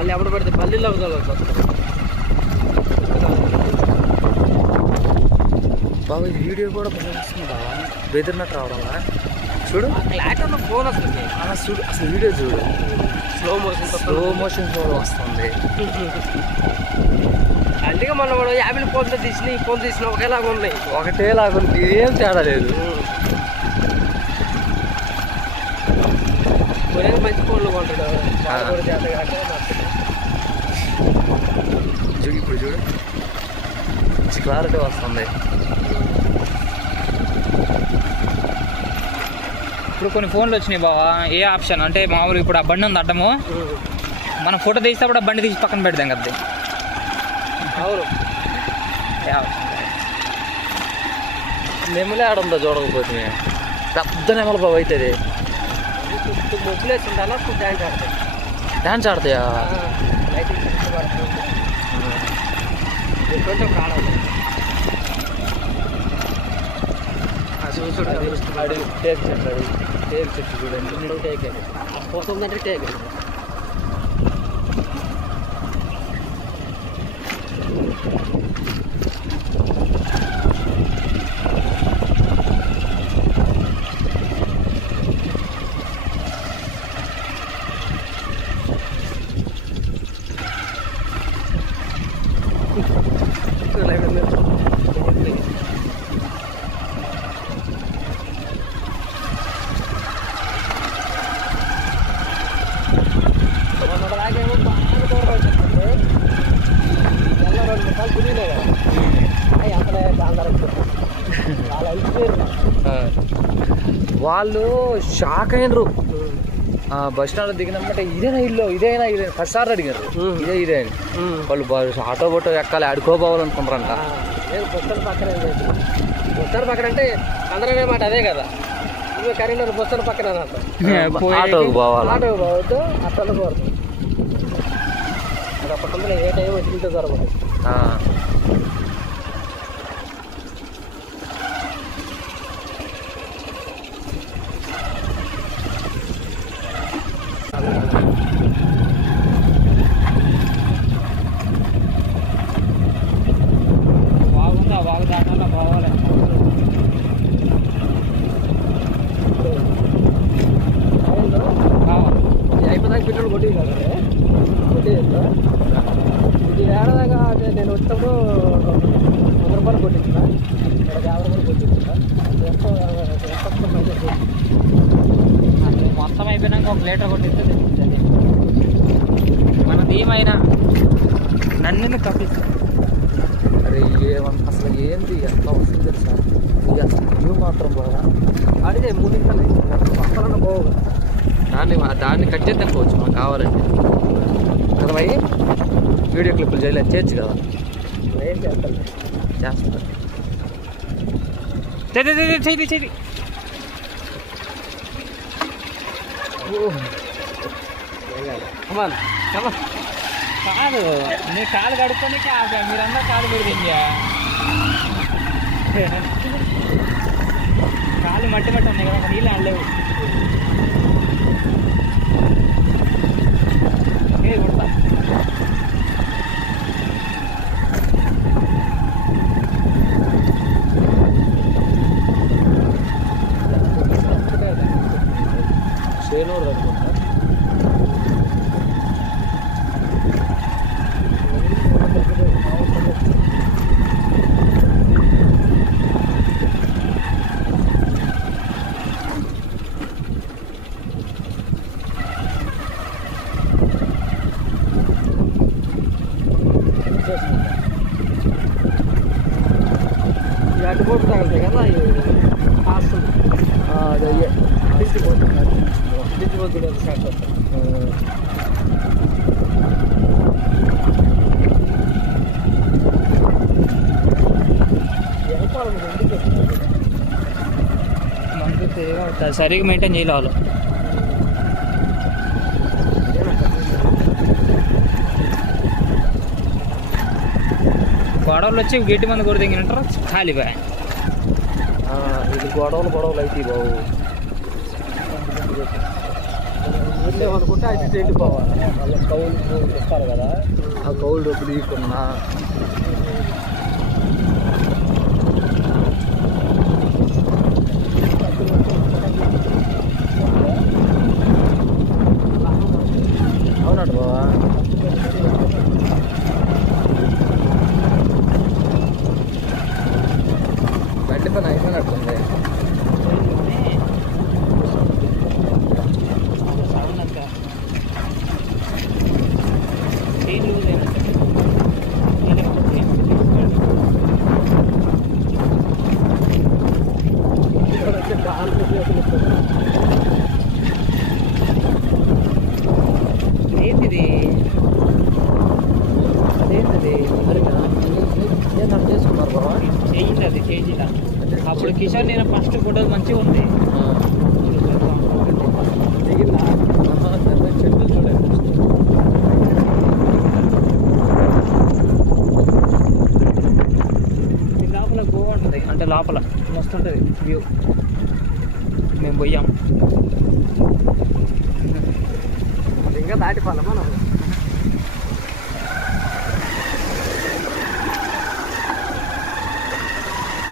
మళ్ళీ ఎప్పుడు పడితే పల్లీలో అవుతారు బాబా ఇది వీడియో కూడా బాగా వస్తుంది బాబా బెదిరినట్టు రావడంలా చూడు క్లారిటీ ఉన్న ఫోన్ అసలు అలా చూడు అసలు వీడియో చూడు స్లో మోషన్ ఫోన్ వస్తుంది. అందుకే మొన్న కూడా యాపిల్ ఫోన్తో తీసిన ఈ ఫోన్ తీసిన ఒకేలాగా ఉన్నాయి. ఒకటేలాగా ఉంది, ఏం తేడా లేదు. కొరియన్ మంచి ఫోన్లు కొంటాడు చేత కాక చూడు ఇప్పుడు చూడు మంచి క్లారిటీ వస్తుంది. ఇప్పుడు కొన్ని ఫోన్లు వచ్చినాయి బావా, ఏ ఆప్షన్ అంటే మామూలు ఇప్పుడు ఆ బండి ఉంది అడ్డము, మనం ఫోటో తీస్తే అప్పుడు ఆ బండి తీసి పక్కన పెడదాం కదా. అవును ఏ ఆప్షన్ నెమ్మలే ఆడుందో చూడకపోతే పెద్ద నెమల బాబు అవుతుంది. మొబ్బులు వేస్తుంటాను డ్యాన్స్ ఆడతాయి. డ్యాన్స్ ఆడతాయా? లైటింగ్ పడుతుంది ఎటువంటి ఒక ఆడాలి. టేక్ చెట్టు టేక్ చెట్టు చూడండి. టేక్ పోతుందంటే టేక్ వాళ్ళు షాక్ అయినరు. బస్ స్టాండ్ దిగినమ్మంటే ఇదేనా ఇల్లు, ఇదేనా ఫస్ట్ సార్ అడిగారు ఇదే అని. వాళ్ళు ఆటో బొట్టో ఎక్కాలి ఆడుకోపోవాలనుకుంటారంట. బొత్తల పక్కన బొత్తల పక్కన అంటే అందరనే మాట అదే కదా. ఇవి కరీంనగర్ బొత్తల పక్కన ఆటోకి పోవాలి. ఆటోకి పోవద్దు అట్లా పోవద్దు. అది అప్పట్లో ఏ టైం వచ్చిందో జరగదు. బాగుంది, ఆ బాగు దాటాల పోవాలి. అయిపోయినాక పిల్లలు కొట్టేది కదా కొట్టేది. ఇది ఏడాదాకా నేను వచ్చినప్పుడు 100 రూపాయలు కొట్టించిన, ఇక్కడ 50 రూపాయలు కొట్టించిన. మొత్తం అయిపోయినాక 1 లీటర్ కొట్టిస్తే తెలుస్తుంది. మనది ఏమైనా నన్ను కప్పిస్తా. అరే అసలు ఏంది ఎంత వస్తుంది తెలుసా? ఇది అసలు వ్యూ మాత్రం బాగా అడిగే 3 నిమిషాలు పక్కన పోవు. దాన్ని కట్ చేద్దాం పోవచ్చు మనకు కావాలంటే కదా. అయ్యి వీడియో క్లిప్పులు చేయచ్చు కదా. ఏం చేస్తాను చేస్తా చెయ్యి కాదు, నీ కాలు కడుక్కొని మీరందరూ కాలు పెడితే ఇంకా కాలు మట్టి మట్టి ఉన్నాయి కదా, నీళ్ళు ఆడలేవు. కొడతా సేనూరు అనుకుంటా. అడ్డుకోటు తగలుతాయి కదా హాస్టల్ దించిపోతుంది షాట్. సరిగ్గా మెయింటైన్ చేయాలి. గొడవలు వచ్చి గట్టి మంది కూడా దిగినంటారు ఖాళీ బాయ్. ఇది గొడవలు అయితే బాబు వదిలేమనుకుంటే అది వెళ్ళిపోవాలి. వాళ్ళ కౌలు ఇస్తారు కదా, ఆ కౌలు డబ్బులు ఇవ్వకున్నా అవునండి బాబా. గడ్డి పని అయిపోయినట్టుంది. ఏంటిది అదేంటిది ఏం అర్థం చేసుకున్నారు బాబా? చేయింది అది చేయించిన అప్పుడు కిషోర్ నేను ఫస్ట్ ఫోటోలు మంచిగా ఉంది. దిగిందా? చెట్లు చూడండి. ఈ లోపల గోవా ఉంటుంది, అంటే లోపల మస్తు ఉంటుంది వ్యూ. మేము పోయాం. ఇంకా దాటిపోవాలి మనం.